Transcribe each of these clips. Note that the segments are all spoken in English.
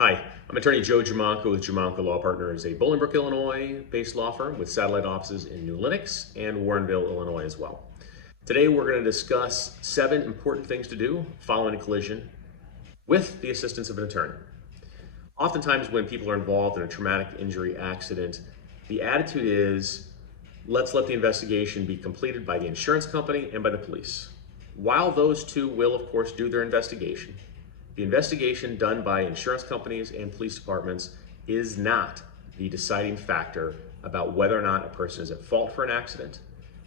Hi, I'm attorney Joe Jamanka with Jamanka Law Partners, a Bolingbrook, Illinois-based law firm with satellite offices in New Lenox and Warrenville, Illinois as well. Today we're going to discuss 7 important things to do following a collision with the assistance of an attorney. Oftentimes when people are involved in a traumatic injury accident, the attitude is, let's let the investigation be completed by the insurance company and by the police. While those two will, of course, do their investigation, the investigation done by insurance companies and police departments is not the deciding factor about whether or not a person is at fault for an accident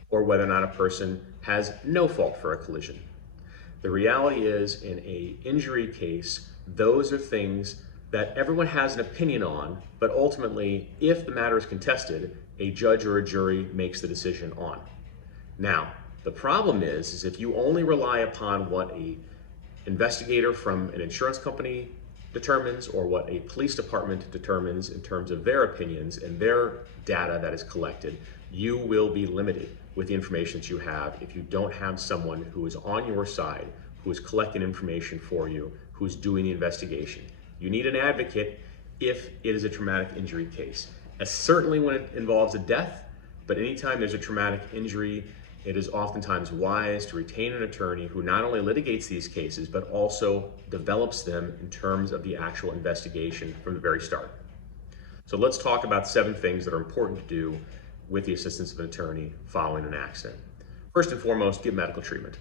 or whether or not a person has no fault for a collision. The reality is, in an injury case, those are things that everyone has an opinion on, but ultimately, if the matter is contested, a judge or a jury makes the decision on. Now, the problem is if you only rely upon what a investigator from an insurance company determines or what a police department determines in terms of their opinions and their data that is collected, you will be limited with the information that you have if you don't have someone who is on your side, who is collecting information for you, who is doing the investigation. You need an advocate if it is a traumatic injury case. Certainly when it involves a death, but anytime there's a traumatic injury, it is oftentimes wise to retain an attorney who not only litigates these cases, but also develops them in terms of the actual investigation from the very start. So let's talk about 7 things that are important to do with the assistance of an attorney following an accident. First and foremost, get medical treatment.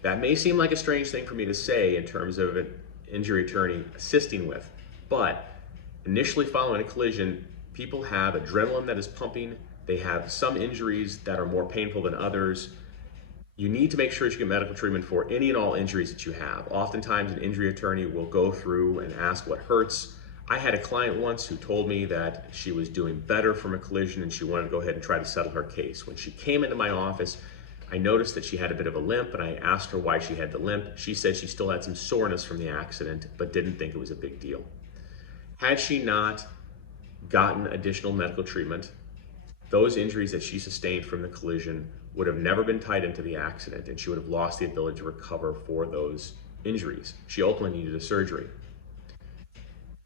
That may seem like a strange thing for me to say in terms of an injury attorney assisting with, but initially following a collision, people have adrenaline that is pumping. They have some injuries that are more painful than others. You need to make sure that you get medical treatment for any and all injuries that you have. Oftentimes an injury attorney will go through and ask what hurts. I had a client once who told me that she was doing better from a collision and she wanted to go ahead and try to settle her case. When she came into my office, I noticed that she had a bit of a limp and I asked her why she had the limp. She said she still had some soreness from the accident, but didn't think it was a big deal. Had she not gotten additional medical treatment, those injuries that she sustained from the collision would have never been tied into the accident and she would have lost the ability to recover for those injuries. She ultimately needed a surgery.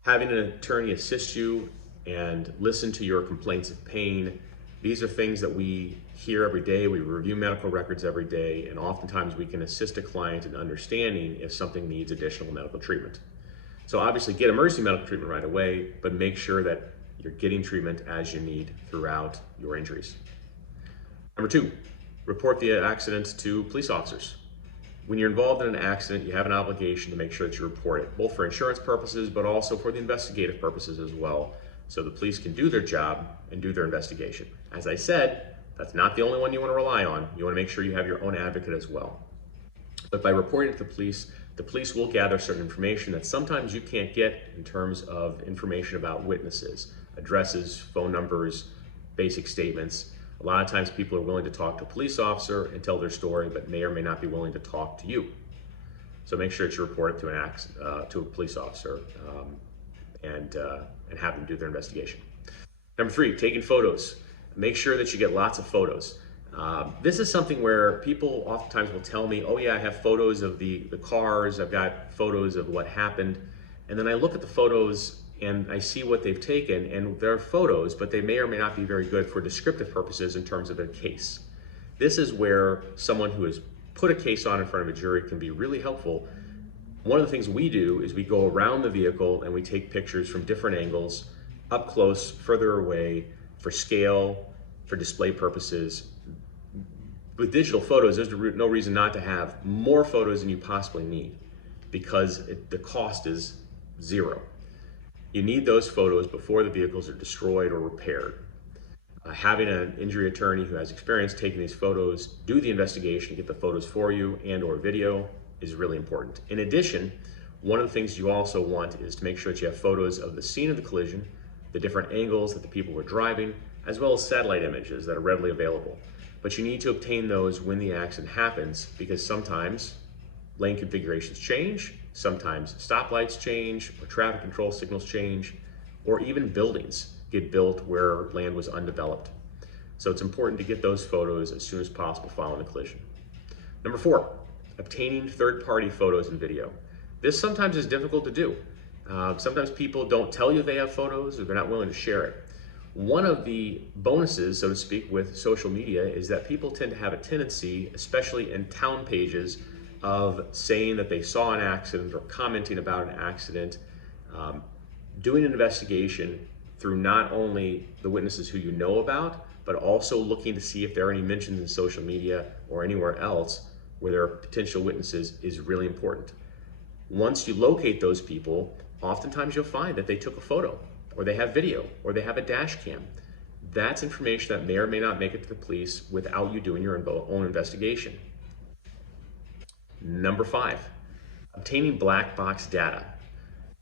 Having an attorney assist you and listen to your complaints of pain, these are things that we hear every day. We review medical records every day, and oftentimes we can assist a client in understanding if something needs additional medical treatment. So obviously get emergency medical treatment right away, but make sure that you're getting treatment as you need throughout your injuries. Number 2, report the accident to police officers. When you're involved in an accident, you have an obligation to make sure that you report it, both for insurance purposes, but also for the investigative purposes as well, so the police can do their job and do their investigation. As I said, that's not the only one you want to rely on. You want to make sure you have your own advocate as well. But by reporting it to the police will gather certain information that sometimes you can't get in terms of information about witnesses, addresses, phone numbers, basic statements. A lot of times people are willing to talk to a police officer and tell their story, but may or may not be willing to talk to you. So make sure that you report it to a police officer and have them do their investigation. Number 3, taking photos. Make sure that you get lots of photos. This is something where people oftentimes will tell me, oh yeah, I have photos of the cars, I've got photos of what happened. And then I look at the photos and I see what they've taken, and they're photos, but they may or may not be very good for descriptive purposes in terms of a case. This is where someone who has put a case on in front of a jury can be really helpful. One of the things we do is we go around the vehicle and we take pictures from different angles, up close, further away, for scale, for display purposes. With digital photos, there's no reason not to have more photos than you possibly need because the cost is 0. You need those photos before the vehicles are destroyed or repaired. Having an injury attorney who has experience taking these photos, do the investigation, get the photos for you and or video is really important. In addition, one of the things you also want is to make sure that you have photos of the scene of the collision, the different angles that the people were driving, as well as satellite images that are readily available. But you need to obtain those when the accident happens because sometimes lane configurations change, sometimes stoplights change, or traffic control signals change, or even buildings get built where land was undeveloped. So it's important to get those photos as soon as possible following the collision. Number 4, obtaining third-party photos and video. This sometimes is difficult to do. Sometimes people don't tell you they have photos or they're not willing to share it. One of the bonuses, so to speak, with social media is that people tend to have a tendency, especially in town pages, of saying that they saw an accident or commenting about an accident, doing an investigation through not only the witnesses who you know about, but also looking to see if there are any mentions in social media or anywhere else where there are potential witnesses is really important. Once you locate those people, oftentimes you'll find that they took a photo, or they have video, or they have a dash cam. That's information that may or may not make it to the police without you doing your own investigation. Number 5, obtaining black box data.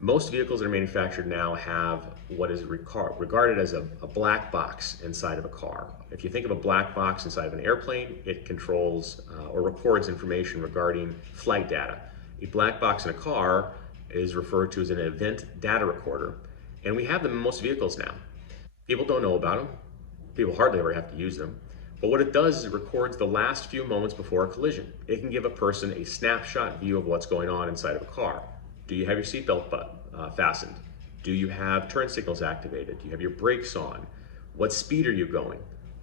Most vehicles that are manufactured now have what is regarded as a black box inside of a car. If you think of a black box inside of an airplane, it controls or records information regarding flight data. A black box in a car is referred to as an event data recorder, and we have them in most vehicles now. People don't know about them. People hardly ever have to use them. But what it does is it records the last few moments before a collision. It can give a person a snapshot view of what's going on inside of a car. Do you have your seatbelt fastened? Do you have turn signals activated? Do you have your brakes on? What speed are you going?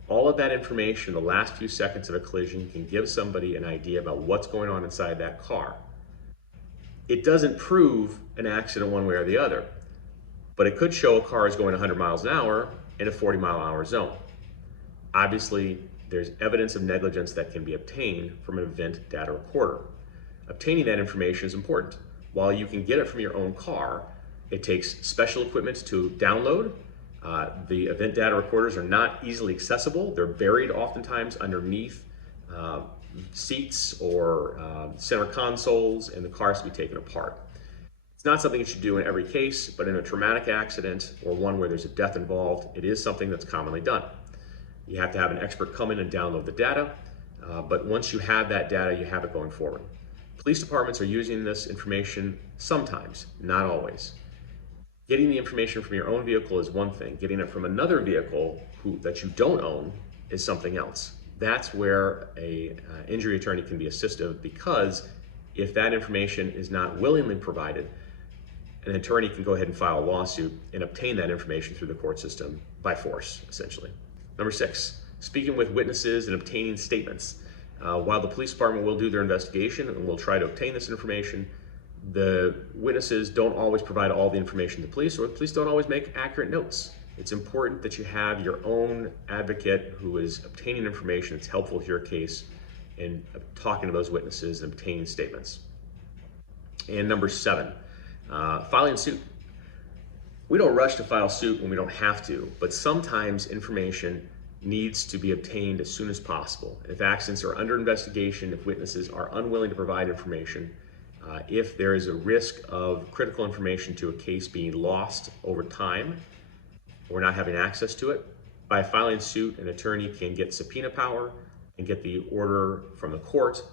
All of that information, the last few seconds of a collision, can give somebody an idea about what's going on inside that car. It doesn't prove an accident one way or the other, but it could show a car is going 100 miles an hour in a 40-mile-an-hour zone. Obviously, there's evidence of negligence that can be obtained from an event data recorder. Obtaining that information is important. While you can get it from your own car, it takes special equipment to download. The event data recorders are not easily accessible. They're buried oftentimes underneath seats or center consoles, and the car has to be taken apart. It's not something you should do in every case, but in a traumatic accident or one where there's a death involved, it is something that's commonly done. You have to have an expert come in and download the data, but once you have that data, you have it going forward. Police departments are using this information sometimes, not always. Getting the information from your own vehicle is one thing. Getting it from another vehicle that you don't own is something else. That's where an injury attorney can be assistive, because if that information is not willingly provided, an attorney can go ahead and file a lawsuit and obtain that information through the court system by force, essentially. Number 6, speaking with witnesses and obtaining statements. While the police department will do their investigation and will try to obtain this information, the witnesses don't always provide all the information to the police, or the police don't always make accurate notes. It's important that you have your own advocate who is obtaining information that's helpful to your case and talking to those witnesses and obtaining statements. And number 7, filing suit. We don't rush to file suit when we don't have to, but sometimes information needs to be obtained as soon as possible. If accidents are under investigation, if witnesses are unwilling to provide information, if there is a risk of critical information to a case being lost over time or not having access to it, by filing suit, an attorney can get subpoena power and get the order from the court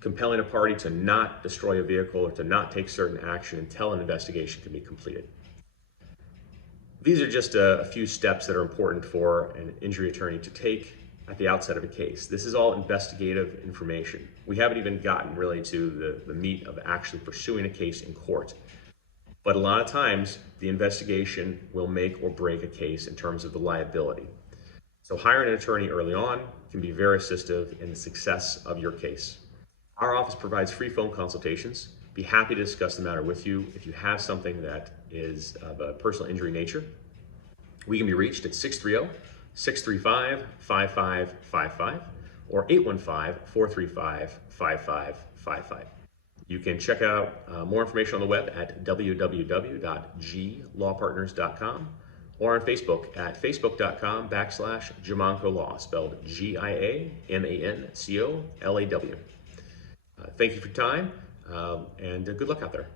compelling a party to not destroy a vehicle or to not take certain action until an investigation can be completed. These are just a few steps that are important for an injury attorney to take at the outset of a case. This is all investigative information. We haven't even gotten really to the meat of actually pursuing a case in court. But a lot of times, the investigation will make or break a case in terms of the liability. So hiring an attorney early on can be very assistive in the success of your case. Our office provides free phone consultations. Be happy to discuss the matter with you. If you have something that is of a personal injury nature, we can be reached at 630-635-5555 or 815-435-5555. You can check out more information on the web at www.glawpartners.com or on Facebook at facebook.com/Giamanco Law, spelled GIAMANCOLAW. Thank you for your time, and good luck out there.